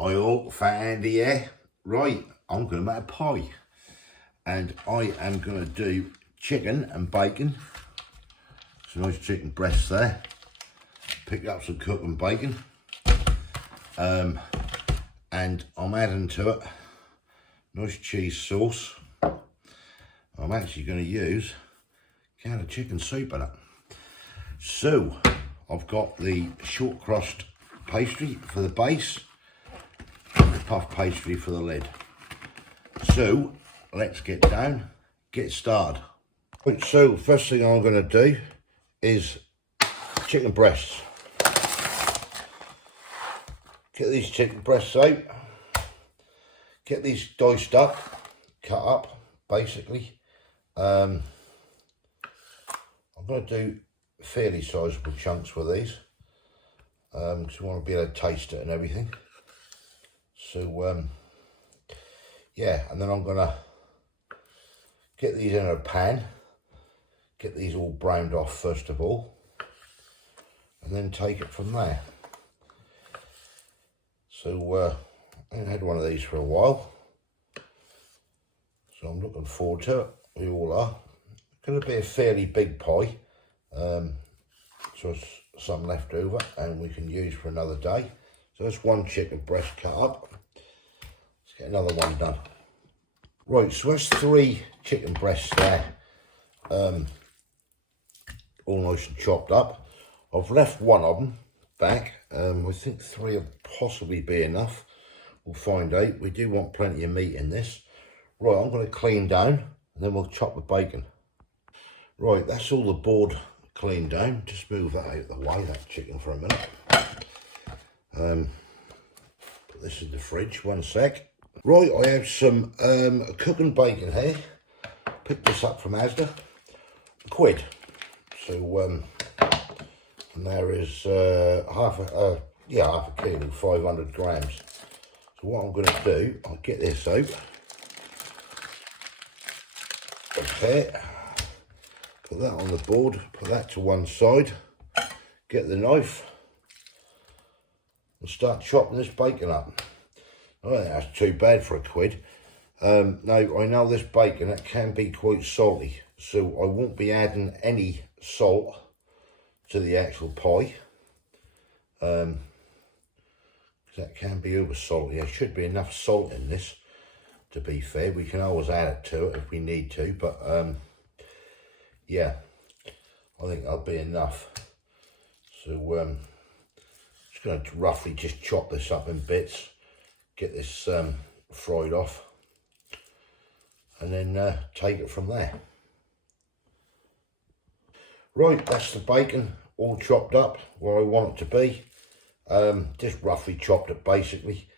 oil, fat and the air. Right, I'm going to make a pie. And I am going to do chicken and bacon. Some nice chicken breasts there. Picked up some cooking bacon. And I'm adding to it nice cheese sauce. I'm actually going to use a can of chicken soup in it. So I've got the short crust pastry for the base and the puff pastry for the lid. So let's get down, get started. Right, so first thing I'm going to do is chicken breasts. Get these chicken breasts out, get these diced up, cut up basically. I'm going to do fairly sizable chunks with these because you want to be able to taste it and everything. So yeah, and then I'm going to get these in a pan, get these all browned off first of all, and then take it from there. So I haven't had one of these for a while, so I'm looking forward to it. We all are. It's going to be a fairly big pie, so it's some left over and we can use for another day. So that's one chicken breast cut up. Let's get another one done. Right, so that's 3 chicken breasts there, all nice and chopped up. I've left one of them back. I think 3 will possibly be enough. We'll find out. We do want plenty of meat in this. Right, I'm going to clean down and then we'll chop the bacon. Right, that's all the board cleaned down. Just move that out of the way, that chicken, for a minute. Put this in the fridge, 1 sec. Right, I have some cooking bacon here. Picked this up from Asda. £1. So, and there is half a kilo, 500 grams. So what I'm going to do, I'll get this out. Okay, put that on the board, put that to one side, get the knife and start chopping this bacon up. I don't think that's too bad for £1. Now I know this bacon, it can be quite salty, so I won't be adding any salt to the actual pie, because that can be over salty. There should be enough salt in this, to be fair. We can always add it to it if we need to, but yeah, I think that'll be enough. So just going to roughly just chop this up in bits, get this fried off, and then take it from there. Right, that's the bacon all chopped up where I want it to be. Just roughly chopped it basically.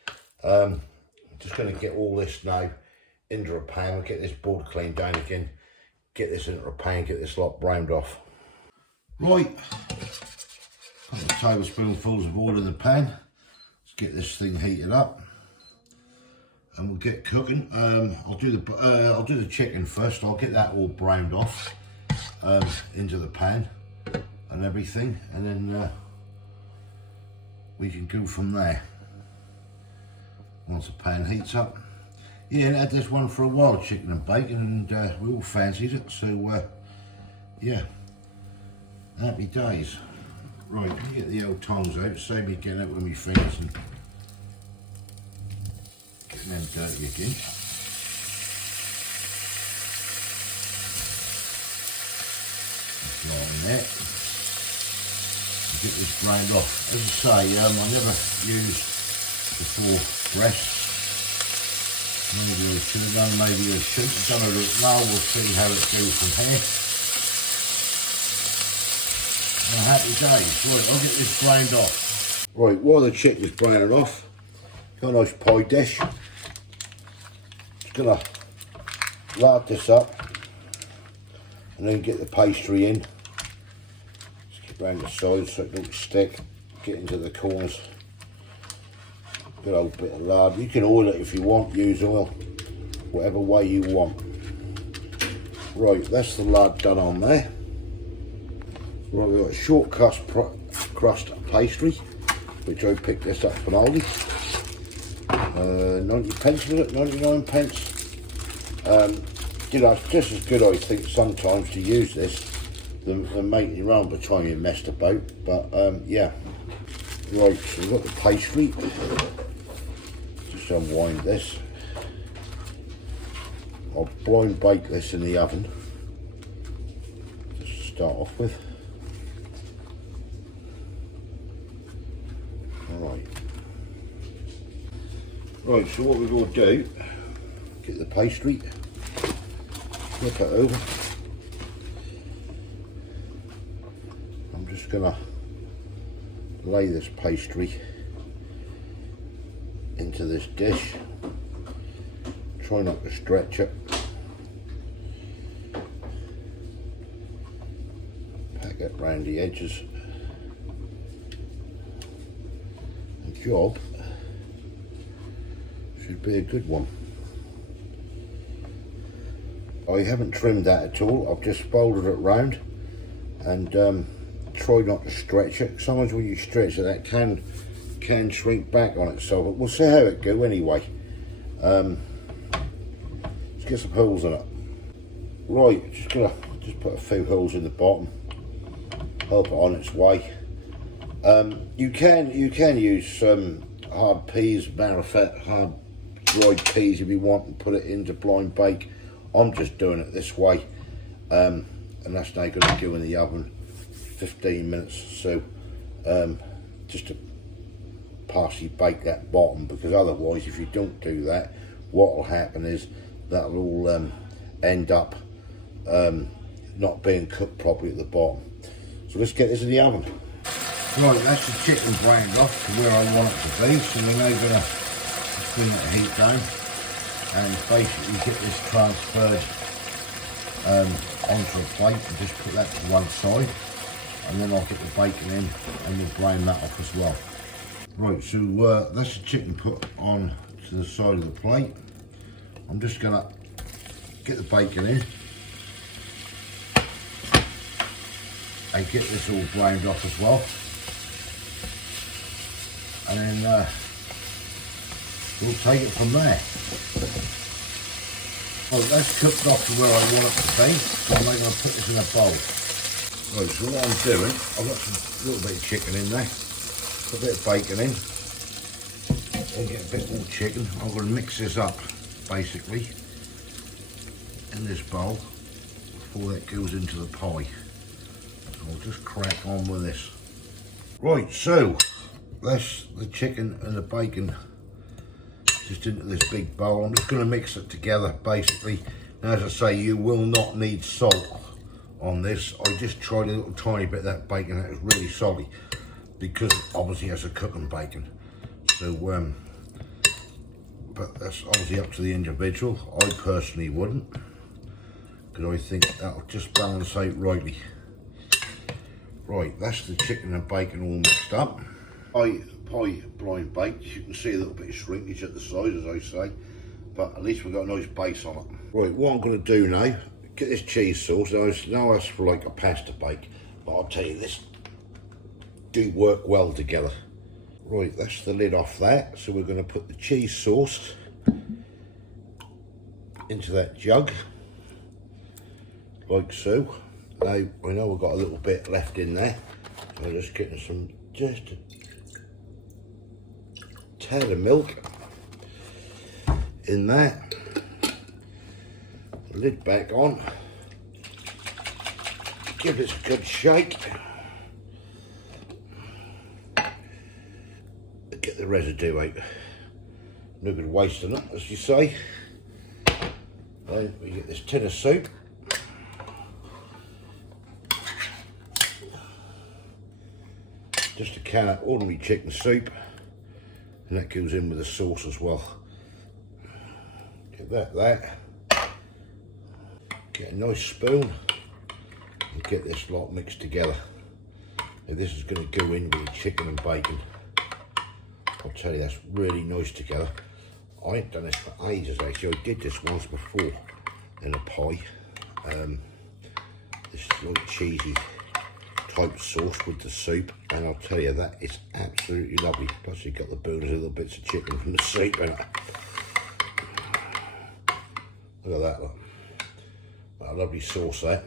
Just going to get all this now into a pan. I'll get this board cleaned down again, get this into a pan, get this lot browned off. Right, a couple of tablespoonfuls of oil in the pan. Let's get this thing heated up and we'll get cooking. I'll do the chicken first. I'll get that all browned off into the pan and everything, and then we can go from there once the pan heats up. Yeah, I had this one for a while, chicken and bacon, and we all fancied it, so yeah, happy days. Right, let me get the old tongs out, save me getting out with my fingers and getting them dirty again. That's all in there. Get this browned off. As I say, I never used the 4 breasts. Maybe I should have done, maybe I shouldn't have done it now. We'll see how it goes from here. Happy days. Right, I'll get this browned off. Right, while the chicken's browning off, got a nice pie dish. Just gonna lard this up and then get the pastry in. Around the sides so it don't stick, get into the corners. Good old bit of lard. You can oil it if you want, use oil, whatever way you want. Right, that's the lard done on there. Right, we've got a short crust pastry, which I picked this up from Aldi. 90 pence, was it? 99 pence. You know, it's just as good, I think, sometimes to use this than making your own by the time you're messed about. But yeah, right. So we've got the pastry. Just unwind this. I'll blind bake this in the oven. Just to start off with. Alright. Right, so what we're going to do, get the pastry, flip it over. I'm just going to lay this pastry into this dish. Try not to stretch it. Pack it round the edges. The job should be a good one. I haven't trimmed that at all. I've just folded it round and try not to stretch it. Sometimes when you stretch it, that can shrink back on itself. But we'll see how it goes anyway. Let's get some holes in it. Right, just put a few holes in the bottom. Help it on its way. You can use some hard peas, marrowfat, hard dried peas if you want, and put it into blind bake. I'm just doing it this way, and that's now going to go in the oven 15 minutes. So just to partially bake that bottom, because otherwise, if you don't do that, what will happen is that'll all end up not being cooked properly at the bottom. So let's get this in the oven. Right, that's the chicken browned off to where I want it to be. So we're now going to bring that heat down and basically get this transferred onto a plate and just put that to one side. And then I'll get the bacon in and we'll brown that off as well. Right, so that's the chicken put on to the side of the plate. I'm just going to get the bacon in and get this all browned off as well. And then we'll take it from there. Well, that's cooked off to where I want it to be, so I'm now going to put this in a bowl. Right, so what I'm doing, I've got some little bit of chicken in there, put a bit of bacon in, and get a bit more chicken. I'm going to mix this up, basically, in this bowl before that goes into the pie. So I'll just crack on with this. Right, so that's the chicken and the bacon just into this big bowl. I'm just going to mix it together, basically. And as I say, you will not need salt on this. I just tried a little tiny bit of that bacon. That was really salty because obviously it's a cooking bacon. So, but that's obviously up to the individual. I personally wouldn't, because I think that'll just balance out rightly. Right, that's the chicken and bacon all mixed up. Pie blind baked. You can see a little bit of shrinkage at the side, as I say, but at least we've got a nice base on it. Right, what I'm going to do now, get this cheese sauce. Now that's for like a pasta bake, but I'll tell you, this do work well together. Right, that's the lid off that. So we're going to put the cheese sauce into that jug, like so. Now, I know we've got a little bit left in there, so I'm just getting some, just a tad of milk in that. Lid back on. Give this a good shake. Get the residue out. No good wasting it, as you say. Then we get this tin of soup. Just a can of ordinary chicken soup, and that goes in with the sauce as well. Get that. Get a nice spoon and get this lot mixed together. Now this is going to go in with the chicken and bacon. I'll tell you, that's really nice together. I ain't done this for ages actually. I did this once before in a pie. This is like cheesy type of sauce with the soup, and I'll tell you, that is absolutely lovely. Plus you've got the bonus little bits of chicken from the soup in it. Look at that, look. What a lovely sauce there.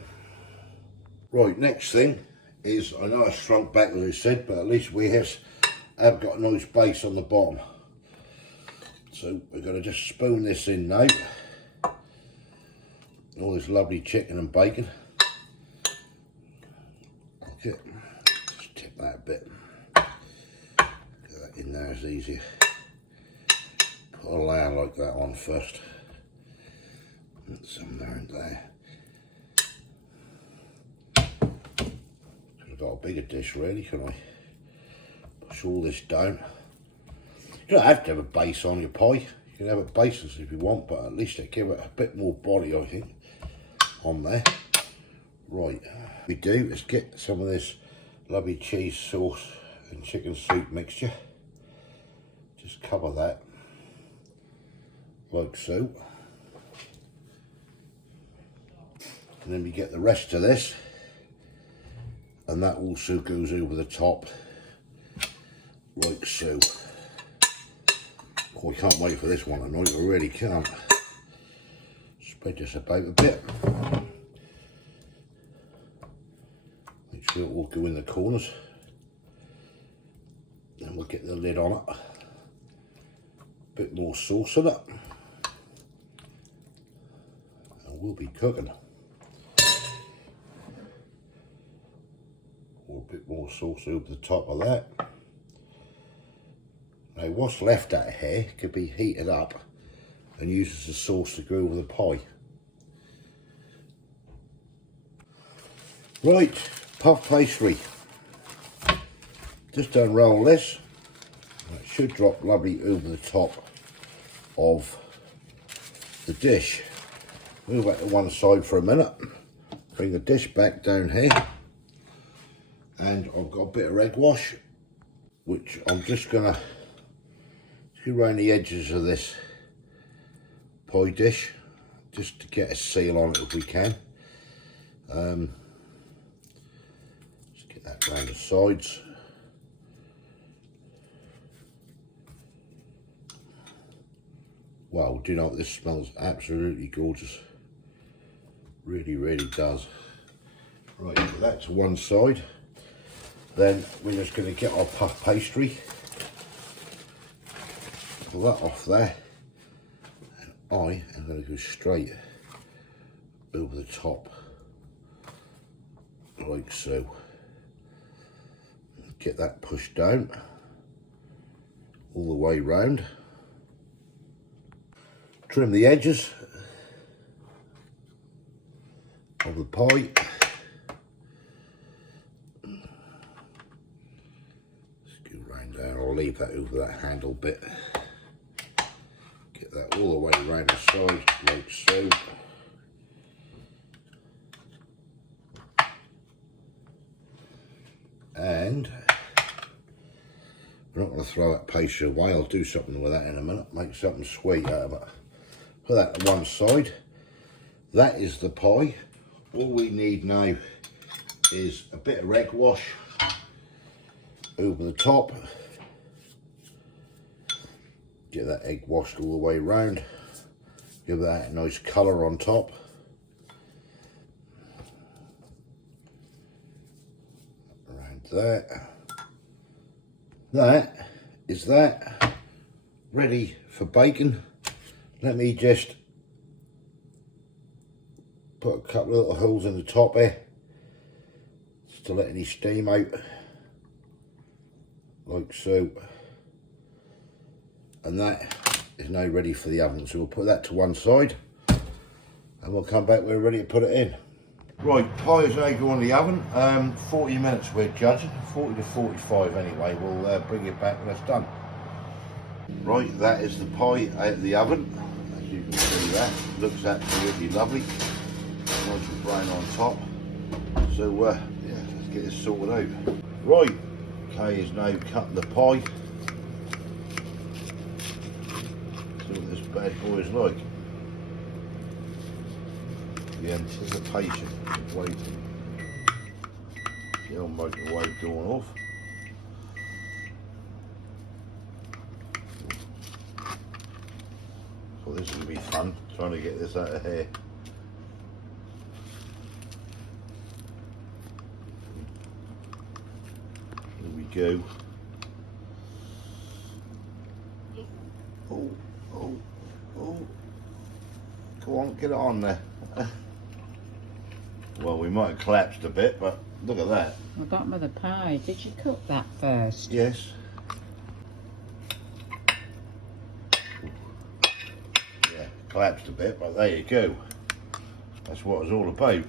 Right, next thing is, I know I shrunk back as I said, but at least we have got a nice base on the bottom. So we're going to just spoon this in now. All this lovely chicken and bacon. Okay, just tip that a bit. Get that in there is easier. Put a layer like that on first. And some there and there. Could have got a bigger dish really, can I? Push all this down. You don't have to have a base on your pie. You can have a basis if you want, but at least it give it a bit more body, I think, on there. Right, what we do is get some of this lovely cheese sauce and chicken soup mixture. Just cover that like so. And then we get the rest of this, and that also goes over the top like so. Oh, I can't wait for this one tonight, I really can't. Spread this about a bit. Make sure it will go in the corners. Then we'll get the lid on it. A bit more sauce in it. And we'll be cooking. Or a bit more sauce over the top of that. Now what's left out here could be heated up and used as a sauce to go over the pie. Right, puff pastry. Just unroll this. It should drop lovely over the top of the dish. Move that to one side for a minute. Bring the dish back down here. And I've got a bit of egg wash, which I'm just gonna do around the edges of this pie dish, just to get a seal on it if we can. Just get that around the sides. Wow, do you know what, this smells absolutely gorgeous. Really, really does. Right, put that to one side. Then we're just going to get our puff pastry. Pull that off there. And I am going to go straight over the top, like so. Get that pushed down all the way round. Trim the edges of the pie. I'll leave that over that handle bit. Get that all the way around the side, like so. And we're not going to throw that pastry away. I'll do something with that in a minute. Make something sweet out of it. Put that to one side. That is the pie. All we need now is a bit of egg wash over the top. Get that egg washed all the way around. Give that a nice colour on top. Around there. That is that. Ready for bacon. Let me just put a couple of little holes in the top here, just to let any steam out, like so. And that is now ready for the oven. So we'll put that to one side and we'll come back when we're ready to put it in. Right, pie is now going in the oven. 40 minutes we're judging, 40 to 45 anyway. We'll bring it back when it's done. Right, that is the pie out of the oven. As you can see, that looks absolutely lovely. Nice and brown on top. So yeah, let's get this sorted out. Right, Kay is now cutting the pie. See what this bad boy is like. The anticipation of waiting. the old microwave going off. So this is going to be fun, trying to get this out of here. Here we go. Oh, oh, oh. Go on, get it on there. Well, we might have collapsed a bit, but look at that. The bottom of the pie. Did you cook that first? Yes. Yeah, collapsed a bit, but there you go. That's what it's all about.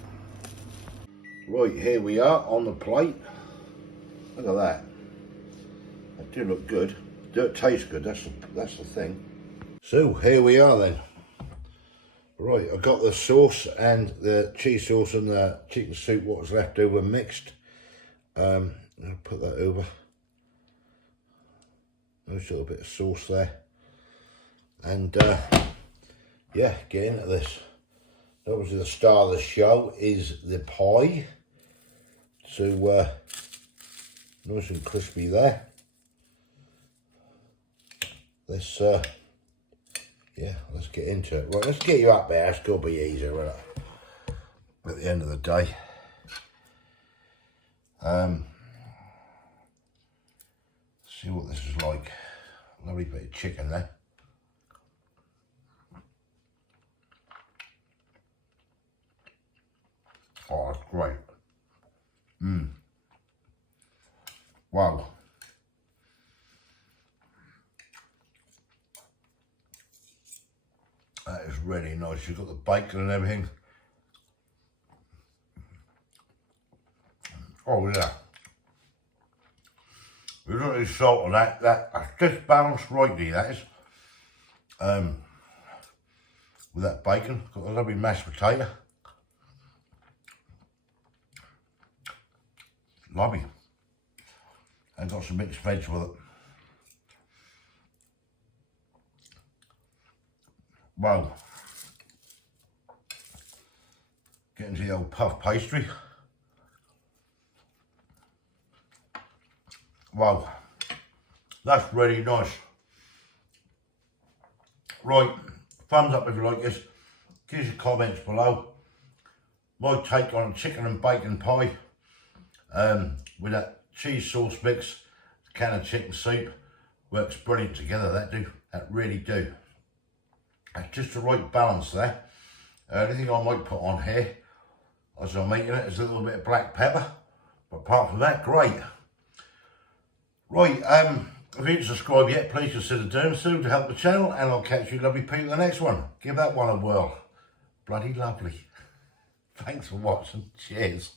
Right, here we are on the plate. Look at that. That do look good. Do it taste good, that's the thing. So, here we are then. Right, I've got the sauce and the cheese sauce and the chicken soup, what was left over, mixed. I'll put that over. Nice little bit of sauce there. And yeah, get into this. Obviously the star of the show is the pie. So nice and crispy there. This yeah, let's get into it. Right, let's get you up there. It's got to be easier, right? At the end of the day. See what this is like. Lovely bit of chicken there. Oh, that's great. Wow. That is really nice. You've got the bacon and everything. Oh yeah. We've got any salt on that. That's just balanced rightly, that is. With that bacon, got a lovely mashed potato. Lovely. And got some mixed veg with it. Wow. Getting to the old puff pastry. Wow. That's really nice. Right, thumbs up if you like this. Give us your comments below. My take on chicken and bacon pie with that cheese sauce mix, the can of chicken soup. Works brilliant together, that really do. That's just the right balance there. Anything I might put on here as I'm making it is a little bit of black pepper, but apart from that, great. Right, if you didn't subscribe yet, please consider doing so to help the channel, and I'll catch you lovely people in the next one. Give that one a whirl. Bloody lovely. Thanks for watching. Cheers.